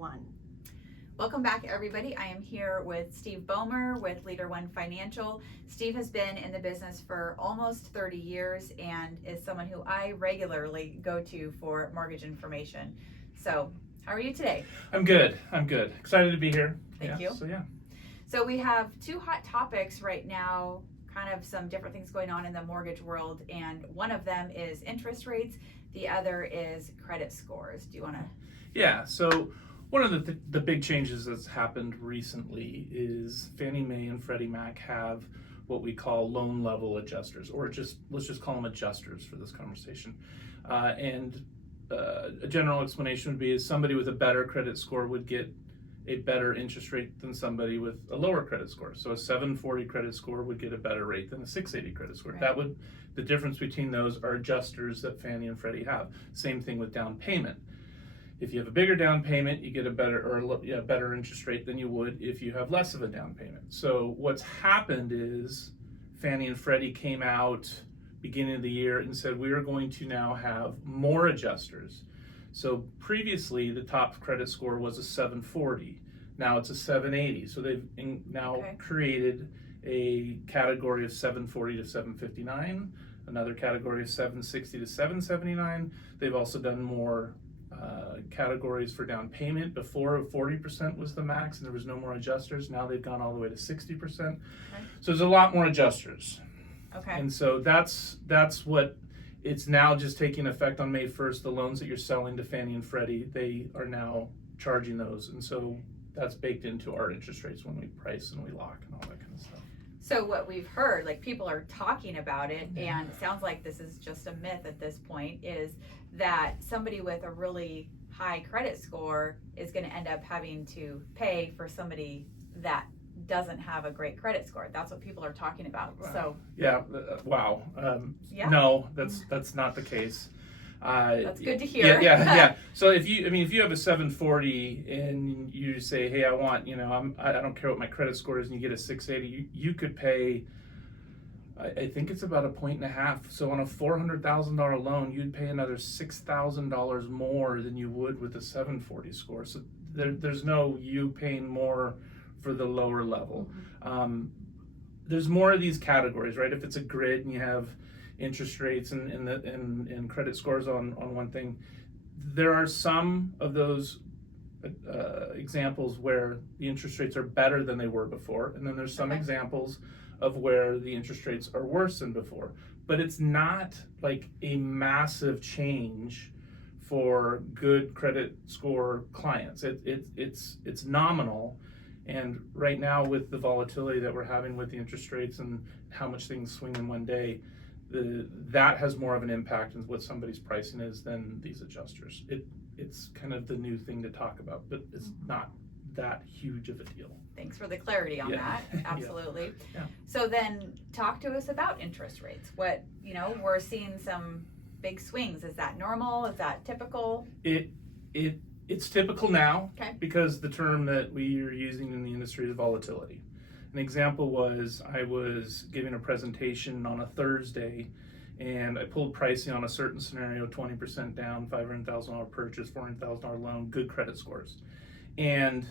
One. Welcome back, everybody. I am here with Steve Bowmer with LeaderOne Financial. Steve has been in the business for almost 30 years and is someone who I regularly go to for mortgage information. So, how are you today? I'm good. Excited to be here. Thank you. So we have two hot topics right now, kind of some different things going on in the mortgage world, and one of them is interest rates. The other is credit scores. Do you want to? Yeah, so one of the big changes that's happened recently is Fannie Mae and Freddie Mac have what we call loan level adjusters, or let's just call them adjusters for this conversation. A general explanation would be is somebody with a better credit score would get a better interest rate than somebody with a lower credit score. So a 740 credit score would get a better rate than a 680 credit score. Right. The difference between those are adjusters that Fannie and Freddie have. Same thing with down payment. If you have a bigger down payment, you get a better interest rate than you would if you have less of a down payment. So what's happened is Fannie and Freddie came out beginning of the year and said we are going to now have more adjusters. So previously the top credit score was a 740. Now it's a 780. So they've now created a category of 740 to 759, another category of 760 to 779. They've also done more categories for down payment. Before 40% was the max and there was no more adjusters. Now they've gone all the way to 60%. So there's a lot more adjusters. Okay. And so that's what it's now just taking effect on May 1st. The loans that you're selling to Fannie and Freddie, they are now charging those. And so that's baked into our interest rates when we price and we lock and all that kind of stuff. So what we've heard, like people are talking about it, and it sounds like this is just a myth at this point, is that somebody with a really high credit score is going to end up having to pay for somebody that doesn't have a great credit score. That's what people are talking about. So wow. Yeah. No, that's not the case. That's good to hear. Yeah. So if you have a 740 and you say, hey, I want, I don't care what my credit score is, and you get a 680, you could pay, I think it's about 1.5 points. So on a $400,000 loan, you'd pay another $6,000 more than you would with a 740 score. So there's no you paying more for the lower level. There's more of these categories, right? If it's a grid and you have interest rates and credit scores on one thing, there are some of those examples where the interest rates are better than they were before, and then there's some examples of where the interest rates are worse than before. But it's not like a massive change for good credit score clients. It's nominal. And right now, with the volatility that we're having with the interest rates and how much things swing in one day, that has more of an impact on what somebody's pricing is than these adjusters. It's kind of the new thing to talk about, but it's not that huge of a deal. Thanks for the clarity on that. Absolutely. Yeah. So then talk to us about interest rates. What, we're seeing some big swings. Is that normal? Is that typical? It's typical now, Okay. because the term that we are using in the industry is volatility. An example was I was giving a presentation on a Thursday and I pulled pricing on a certain scenario, 20% down, $500,000 purchase, $400,000 loan, good credit scores. And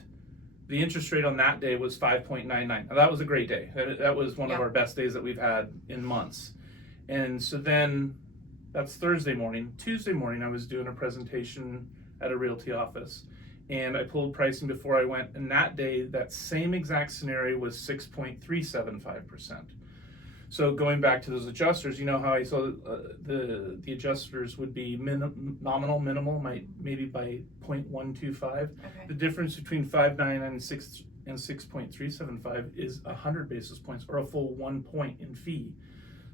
the interest rate on that day was 5.99. Now that was a great day. That was one of our best days that we've had in months. And so then that's Thursday morning. Tuesday morning I was doing a presentation at a realty office, and I pulled pricing before I went, and that day that same exact scenario was 6.375%. So going back to those adjusters, you know how I saw the adjusters would be nominal, minimal, maybe by 0.125. Okay. The difference between 5.99 and 6.375 is 100 basis points, or a full 1 point in fee.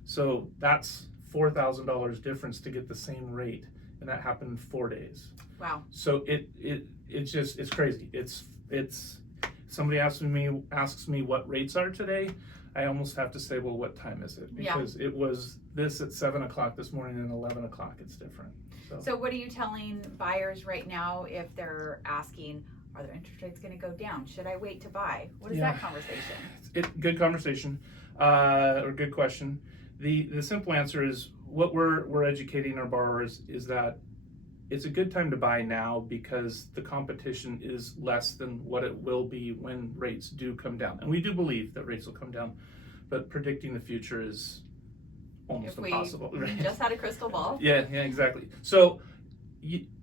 So that's $4,000 difference to get the same rate, and that happened in 4 days. Wow. So it's crazy. It's somebody asks me what rates are today, I almost have to say, well, what time is it? Because it was this at 7 o'clock this morning and 11 o'clock. It's different. So what are you telling buyers right now if they're asking, are their interest rates going to go down? Should I wait to buy? What is that conversation? Good conversation, or good question. The simple answer is what we're educating our borrowers is that it's a good time to buy now because the competition is less than what it will be when rates do come down. And we do believe that rates will come down, but predicting the future is almost impossible. We right? just had a crystal ball. Yeah, exactly. So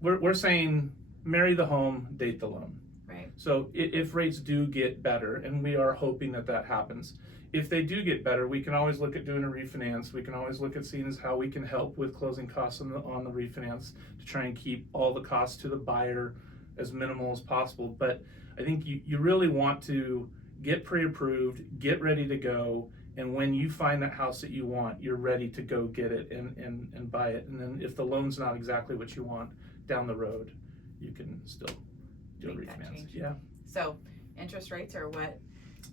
we're saying marry the home, date the loan. Right. So if rates do get better, and we are hoping that happens, if they do get better, we can always look at doing a refinance. We can always look at seeing how we can help with closing costs on the refinance to try and keep all the costs to the buyer as minimal as possible. But I think you really want to get pre-approved, get ready to go, and when you find that house that you want, you're ready to go get it and buy it. And then if the loan's not exactly what you want down the road, you can still do a Make that refinance. change. Yeah. So interest rates are what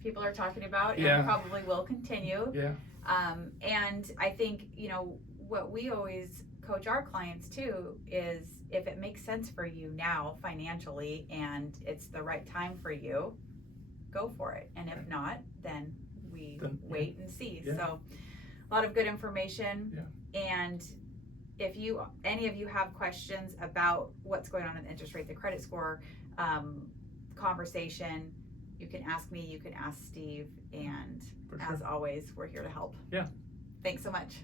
people are talking about, and Yeah. probably will continue. Yeah. And I think, what we always coach our clients too is if it makes sense for you now financially and it's the right time for you, go for it. And if not, then we wait and see. Yeah. So a lot of good information. Yeah. And if any of you have questions about what's going on in the interest rate, the credit score conversation, you can ask me, you can ask Steve, and as always, we're here to help. Yeah. Thanks so much.